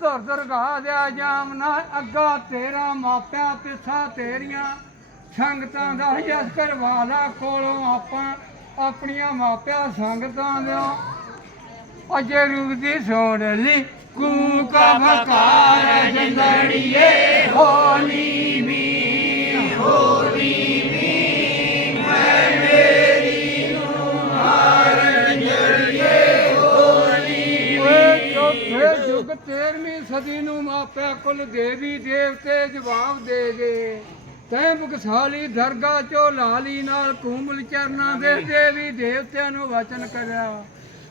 ਧੁਰ ਦਰਗਾਹ ਦਿਆ ਜਾਮਨਾ ਅੱਗਾ ਤੇਰਾ ਮਾਪਿਆ ਪਿੱਛਾ ਤੇਰੀਆਂ। ਸੰਗਤਾਂ ਦਾ ਜਸ ਕਰਵਾਲਾ ਕੋਲੋਂ ਆਪਾਂ, ਆਪਣੀਆਂ ਮਾਪਿਆ ਸੰਗਤਾਂ ਦਿਓ ਅਜੇ ਰੂਪ ਦੀ ਸੋੜ ਲਈ ਕੂਕਾ ਬਕਾਰ ਜੰਦੜੀਏ ਹੋਲੀ। ਕੁਲ ਦੇਵੀ ਦੇਵਤੇ ਜਵਾਬ ਦੇ ਗਏ ਤੈਂ ਬਖਸ਼ਾਲੀ ਦਰਗਾਹ ਚੋਂ ਲਾਲੀ ਨਾਲ ਕੂਮਲ ਚਰਨਾਂ ਦੇ ਦੇਵੀ ਦੇਵਤਿਆਂ ਨੂੰ ਵਚਨ ਕਰਿਆ।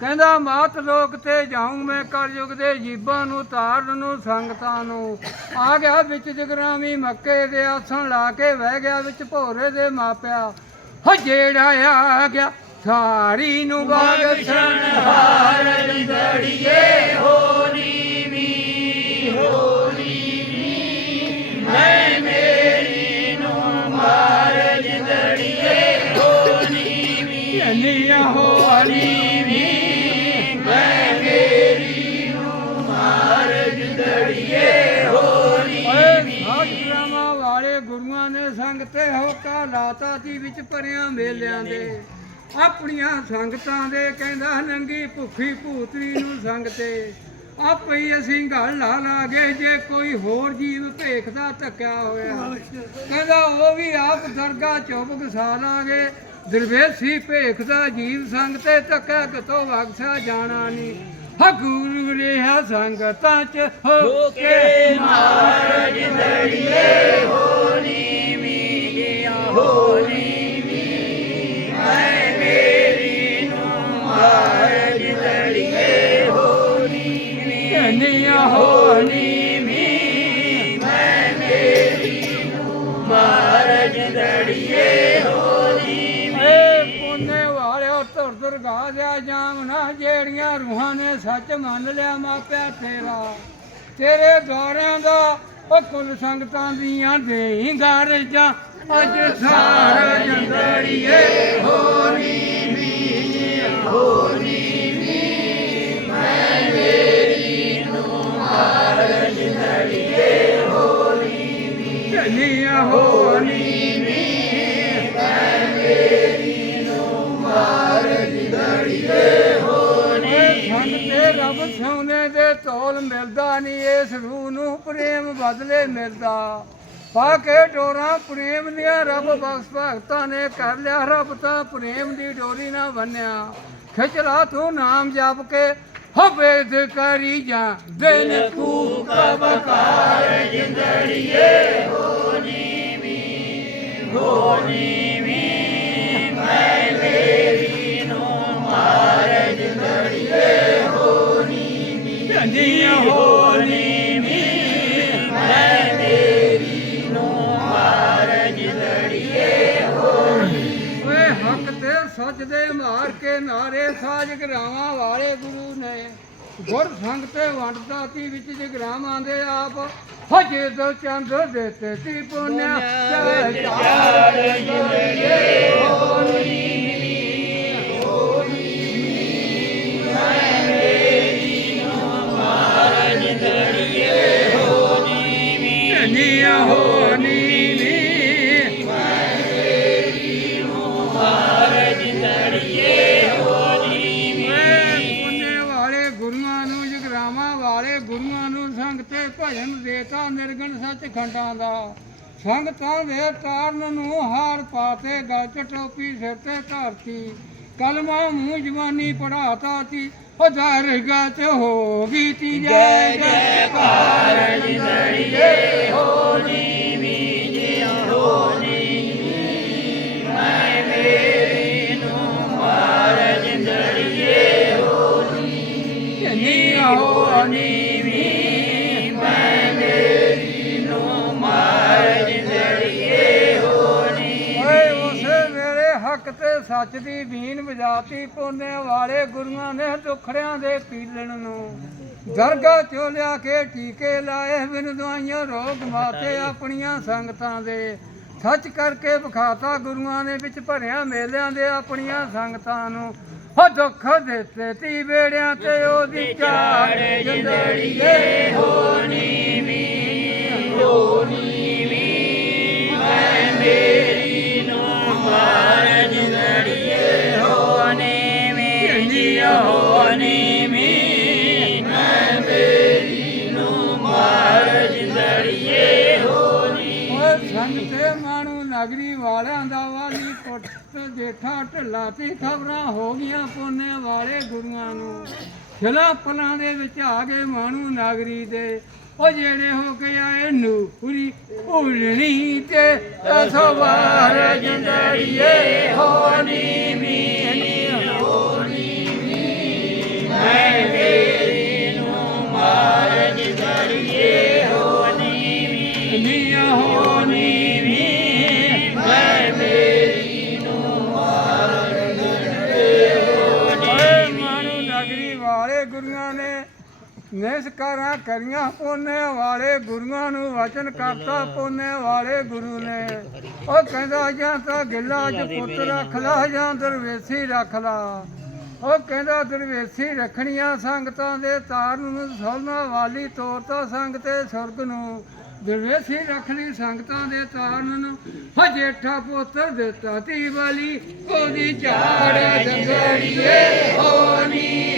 ਕਹਿੰਦਾ ਮਾਤ ਲੋਕ ਤੇ ਜਾਉਂ ਮੈਂ ਕਲਯੁਗ ਦੇ ਜੀਬਾਂ ਨੂੰ ਤਾਰਨ ਨੂੰ ਸੰਗਤਾਂ ਨੂੰ। ਆ ਗਿਆ ਵਿੱਚ ਜਗਰਾਮੀ ਮੱਕੇ ਦੇ ਆਸਣ ਲਾ ਕੇ ਬਹਿ ਗਿਆ ਵਿੱਚ ਭੋਰੇ ਦੇ ਮਾਪਿਆ। ਹੋ ਜਿਹੜਾ ਆ ਗਿਆ ਸਾਰੀ ਨੂੰ ਬਾਗ ਹਾਰ। ਗੁਰੂਆਂ ਤੇ ਹੋਕਾ ਲਾਤਾ ਜੀ ਵਿੱਚ ਭਰਿਆ ਮੇਲਿਆਂ ਦੇ। ਆਪਣੀਆਂ ਸੰਗਤਾਂ ਦੇ ਕਹਿੰਦਾ ਨੰਗੀ ਭੁੱਖੀ ਭੂਤਰੀ ਨੂੰ ਸੰਗ ਤੇ। ਆਪੇ ਹੀ ਅਸੀਂ ਗੱਲ ਲਾ ਲਾਗੇ, ਜੇ ਕੋਈ ਹੋਰ ਜੀਵ ਭੇਖਦਾ ਧੱਕਿਆ ਹੋਇਆ। ਕਹਿੰਦਾ ਉਹ ਵੀ ਆਪ ਦਰਗਾਹ ਚੁੱਪ ਗਸਾ ਲਾਗੇ। ਦਰਵੇਸ਼ੀ ਭੇਖਦਾ ਜੀਵ ਸੰਗ ਤੇ ਧੱਕਾ ਕਿਤੋਂ ਵਗਸਾ ਜਾਣਾ ਨਹੀਂ। ਹਾ ਗੁਰੂ ਰਿਹਾ ਸੰਗਤਾਂ ਚ ਹੋ ਕੇ ਮਾਰ ਜਿੰਦੜੀਏ ਹੋਲੀ ਹੋਲੀ ਵੀ ਮੈਂ ਮੇਰੀ ਨੂੰ ਮਾਰ ਜਿੰਦੜੀਏ ਹੋਲੀ ਵੀ ਨੀਆ ਹੋਲੀ ਵੀ ਮੈਂ ਮੇਰੀ ਨੂੰ ਮਾਰ ਜਿੰਦੜੀਏ ਹੋਲੀ ਵੀ ਪੁੰਨੇ ਵਾਲਿਓ, ਧੁਰ ਦੁਰਗਾ ਦਿਆ ਜਾਮਨਾ ਜਿਹੜੀਆਂ ਰੂਹਾਂ ਨੇ ਸੱਚ ਮੰਨ ਲਿਆ ਮਾਪਿਆ ਤੇਰਾ। ਤੇਰੇ ਦੌਰਿਆਂ ਦਾ ਉਹ ਕੁਲ ਸੰਗਤਾਂ ਦੀਆਂ ਦੇਈ ਗਰਜਾਂ। ਅੱਜ ਸਾਰਾ ਜੰਦੜੀਏ ਹੋਲੀ ਵੀ ਹੋਲੀ ਵੀ ਮੈਂ ਮੇਰੀ ਨੂੰ ਮਾਰ ਜੰਦੜੀਏ ਹੋਲੀ ਵੀ ਨੀਆ ਹੋਲੀ ਵੀ ਸੰਗ ਤੇ ਰੱਬ ਸੋਨੇ ਦੇ ਤੋਲ ਮਿਲਦਾ ਨਹੀਂ ਇਸ ਰੂਹ ਨੂੰ ਪ੍ਰੇਮ ਬਦਲੇ ਮਿਲਦਾ। ਪਾ ਕੇ ਡੋਰਾਂ, ਪ੍ਰੇਮ ਦੀਆਂ ਰੱਬ ਬਖਸ਼ ਭਗਤਾਂ ਨੇ ਕਰ ਲਿਆ। ਰੱਬ ਤਾਂ ਪ੍ਰੇਮ ਦੀ ਡੋਰੀ ਨਾ ਬੰਨਿਆ। ਖਿੱਚ ਤੂੰ ਨਾਮ ਜਪ ਕੇ ਹਵੇਦ ਕਰੀ ਜਾ ਦਿਨ ਕੂਕ ਬਕਾਰ ਜਿੰਦੜੀਏ। ਹੋਣੀ ਵੀ ਹੋਣੀ ਵੀ ਮੈਂ ਮੇਰੀ ਨੂੰ ਮਾਰ ਦੇ ਮਾਰ ਕੇ ਨਾਰੇ, ਸਾਜ ਗਰਾਵਾਂ ਵਾਲੇ ਗੁਰੂ ਨੇ। ਗੁਰ ਸੰਗ ਤੇ ਵੰਡਦਾ ਤੀ ਵਿੱਚ ਜਗਰਾਵਾਂ ਦੇ ਆਪ, ਹਜੇ ਦੋ ਚੰਦ ਦੇਤੇ ਤੀ ਪੁੰਨਿਆ। ਚਾਰ ਜਿੰਦੜੀਏ ਨੀਆ ਹੋਣੀ ਨਿਰਗਣ ਸੱਚ ਖੰਡਾਂ ਦਾ ਸੰਗਤਾਂ ਦੇ ਤਾਰਨ ਨੂੰ ਹਾਰ ਪਾਤੇ ਗਲ ਚ ਟੋਪੀ ਸਿਰ ਤੇ ਧਰਤੀ। ਕਲਮਾ ਮੂੰਹ ਜਵਾਨੀ ਪੜਾਤਾ ਤੀ ਉਹ ਦਰਗਾਹ ਚ ਹੋ ਗਈ ਤੀ ਜੈ ਜੈਕਾਰ ਜਿੰਦੜੀਏ ਹੋਣੀ ਵੀ ਜੀ ਹੋਣੀ ਵੀ ਮੈਂ ਮੇਰੀ ਨੂੰ ਮਾਰ ਜਿੰਦੜੀਏ ਹੋਣੀ ਨੀ ਹੋਣੀ ਵੀ। ਸੱਚ ਦੀ ਬੀਨ ਵਜਾਤੀ ਪੋਨੇ ਵਾਲੇ ਗੁਰੂਆਂ ਨੇ ਦੁਖੜਿਆਂ ਦੇ ਪੀਲਣ ਨੂੰ। ਦਰਗਾਹ ਚੋਂ ਲਿਆ ਕੇ ਟੀਕੇ ਲਾਏ ਬਿਨ ਦਵਾਈਆਂ ਰੋਗ ਮਾਤੇ ਆਪਣੀਆਂ ਸੰਗਤਾਂ ਦੇ। ਸੱਚ ਕਰਕੇ ਵਿਖਾਤਾ ਗੁਰੂਆਂ ਨੇ ਵਿੱਚ ਭਰਿਆ ਮੇਲਿਆਂ ਦੇ ਆਪਣੀਆਂ ਸੰਗਤਾਂ ਨੂੰ। ਹੋ ਦੁੱਖ ਦਿੱਤੇ ਤੀ ਵੇੜਿਆਂ ਤੇ ਉਹਦੀ ਝਾੜ ਜੰਦੜੀਏ ਹੋਣੀ ਵੀ ਹੋਣੀ ਵੀ ਮੈਂ ਵਾਲਿਆਂ ਦਾ ਵਾਲੀ ਪੁੱਤ ਜੇਠਾ ਢੱਲਾ ਤੇ ਖਬਰਾਂ ਹੋ ਗਈਆਂ ਪੋਨੇ ਵਾਲੇ ਗੁਰੂਆਂ ਨੂੰ। ਖਿਲਾ ਪਲਾਂ ਦੇ ਵਿੱਚ ਆ ਗਏ ਮਾਣੂ ਨਗਰੀ ਦੇ। ਉਹ ਜਿਹੜੇ ਹੋ ਕੇ ਆਏ ਨੂਰੀ ਉਲਣੀ ਤੇ ਸਵਾਰ ਜੰਦੜੀਏ ਹੋਣੀ ਮੀਨੀ, ਹੋਣੀ ਮੀ ਮੈਂ ਮੇਰੀ ਨੂੰ ਮਾਰ ਜੰਦੜੀਏ ਹੋਣੀ ਮੀ ਹੋਣੀ ਨਿਸਕਾਰਾਂ ਕਰੀਆਂ, ਪੋਨੇ ਵਾਲੇ ਗੁਰੂਆਂ ਨੂੰ ਵਚਨ ਕਰਤਾ, ਪੋਨੇ ਵਾਲੇ ਗੁਰੂ ਨੇ। ਉਹ ਕਹਿੰਦਾ, ਜਾਂ ਤਾਂ ਗਿੱਲਾ ਚ ਪੁੱਤ ਰੱਖ ਲਾ, ਜਾਂ ਦਰਵੇਸੀ ਰੱਖ ਲਾ। ਉਹ ਕਹਿੰਦਾ, ਦਰਵੇਸੀ ਰੱਖਣੀਆਂ ਸੰਗਤਾਂ ਦੇ ਤਾਰਨ ਨੂੰ ਸੋਨਾ ਵਾਲੀ ਤੋਰਤਾ ਸੰਗ ਤੇ ਸੁਰਗ ਨੂੰ। ਦਰਵੇਸੀ ਰੱਖ ਲਈ ਸੰਗਤਾਂ ਦੇ ਤਾਰਨ ਨੂੰ ਹਜੇਠਾ ਜੇਠਾ ਪੁੱਤਰ ਦਿੱਤਾ ਤੀ ਵਾਲੀ। ਉਹਦੀ ਝਾੜ ਜੰਗੜੀਏ ਹੋਣੀ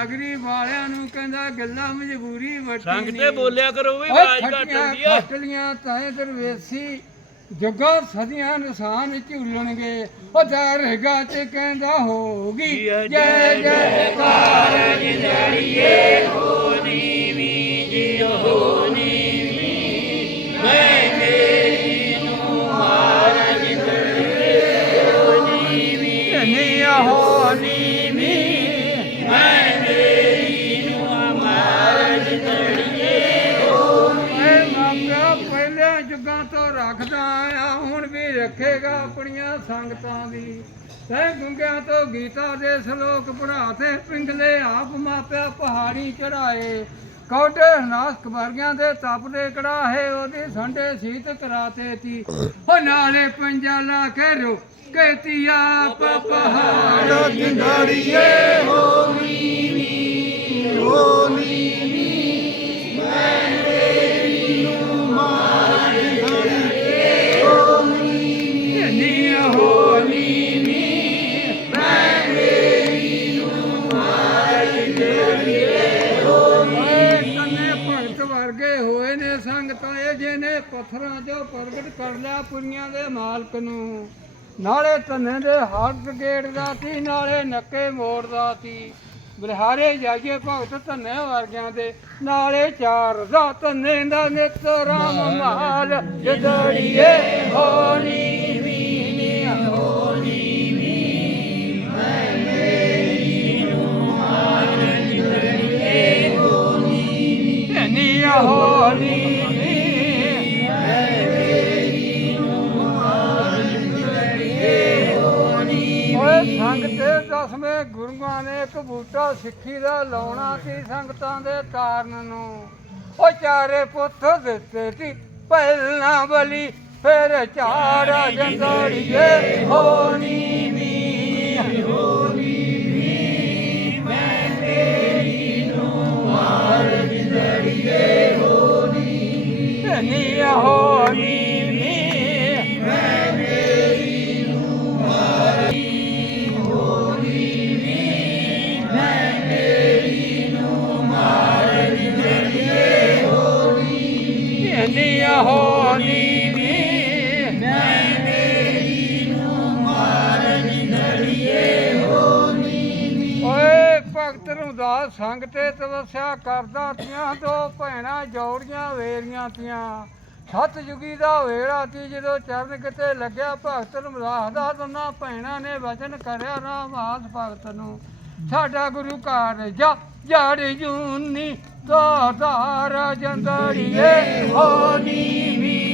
ਨਾਗਰੀ ਵਾਲਿਆਂ ਨੂੰ ਕਹਿੰਦਾ ਗੱਲਾਂ ਮਜਬੂਰੀ ਵੱਟੀ ਸੰਗ। ਤੇ ਬੋਲਿਆ ਕਰੋ ਵੀ ਆਵਾਜ਼ ਘੱਟ ਹੁੰਦੀ ਆ। ਖੱਟਲੀਆਂ ਤਾਏ ਦਰਵੇਸੀ ਜੱਗਾ ਸਦੀਆਂ ਨਿਸ਼ਾਨ ਝੂਲਣਗੇ ਉਹ ਦਰਗਾ ਤੇ ਕਹਿੰਦਾ ਹੋਗੀ ਜੈ ਜੈ ਜੈਕਾਰ ਜਿੰਦੜੀਏ ਹੋਣੀ ਜੁਗਾਂ ਤੋਂ ਰੱਖਦਾ ਆ, ਹੁਣ ਵੀ ਰੱਖੇਗਾ ਆਪਣੀਆਂ ਸੰਗਤਾਂ ਦੀ ਤੈ ਗੁੰਗਿਆਂ ਤੋਂ ਗੀਤਾ ਦੇ ਸ਼ਲੋਕ ਪੜ੍ਹਾ ਤੇ ਪਿੰਗਲੇ ਆਪ ਮਾਪਿਆ ਪਹਾੜੀ ਚੜਾਏ ਕੌਡੇ ਨਾਸਕ ਵਰਗਿਆਂ ਦੇ ਤਪਦੇ ਕੜਾਹੇ, ਉਹਦੀ ਸੰਡੇ ਸੀਤ ਕਰਾਤੇ ਤੀ। ਉਹ ਨਾਲੇ ਪੰਜਾ ਲਾ ਕੇ ਰੋ ਕਹਤੀ ਆਪ ਪਹਾੜ। ਜਿੰਦੜੀਏ ਨੀ ਜਿਹਨੇ ਪੱਥਰਾਂ 'ਚੋਂ ਪ੍ਰਗਟ ਕਰ ਲਿਆ ਪੁਰੀਆਂ ਦੇ ਮਾਲਕ ਨੂੰ। ਨਾਲੇ ਤੰਨੇ ਦੇ ਹੱਥ ਗੇੜਦਾ ਤੀ ਨਾਲੇ ਨੱਕੇ ਮੋੜਦਾ ਤੀ ਬਲਿਹਾਰੇ ਜਾਈਏ ਭਗਤ ਧੰਨੇ ਵਰਗਿਆਂ ਦੇ ਨਾਲੇ ਚਾਰ ਦਾ ਧੰਨੇ ਦਾ ਨਿਤ ਰਾਮ ਮਾਲ ਜਦੜੀਏ ਹੋਣੀ। ਦਸਵੇਂ ਗੁਰੂਆਂ ਨੇ ਇੱਕ ਬੂਟਾ ਸਿੱਖੀ ਦਾ ਲਾਉਣਾ ਸੀ ਸੰਗਤਾਂ ਦੇ ਤਾਰਨ ਨੂੰ। ਉਹ ਚਾਰੇ ਪੁੱਤ ਦਿੱਤੇ ਸੀ ਪਹਿਲਾਂ ਬਲੀ ਫਿਰ ਚਾਰ ਜੰਦੜੀਏ ਹੋਣੀ ਵੀ ਹੋਣੀ ਵੀ ਮੈਂ ਤੇਰੀ ਨੂੰ ਮਾਰ ਜੰਦੜੀਏ ਹੋਣੀ ਨੀ ਹੋਣੀ ਰਮਦਾਸ ਸੰਗ ਕਰਦਾ ਤੀਆਂ, ਦੋ ਭੈਣਾਂ ਜੋੜੀਆਂ ਵੇਰੀਆਂ ਤੀਆਂ। ਸਤ ਜੁਗੀ ਦਾ ਵੇੜਾ ਤੀ ਜਦੋਂ ਚਰਨ ਕਿਤੇ ਲੱਗਿਆ, ਭਗਤ ਰਮਦਾਸ ਦਾ ਦੋਨਾਂ ਭੈਣਾਂ ਨੇ ਵਚਨ ਕਰਿਆ ਰਾਮਾਸ ਭਗਤ ਨੂੰ। ਸਾਡਾ ਗੁਰੂ ਘਰ ਜਾ, ਜੜ ਜੂਨੀ ਦਾਤਾਰ ਜੰਦੜੀਏ ਹੋਣੀ ਵੀ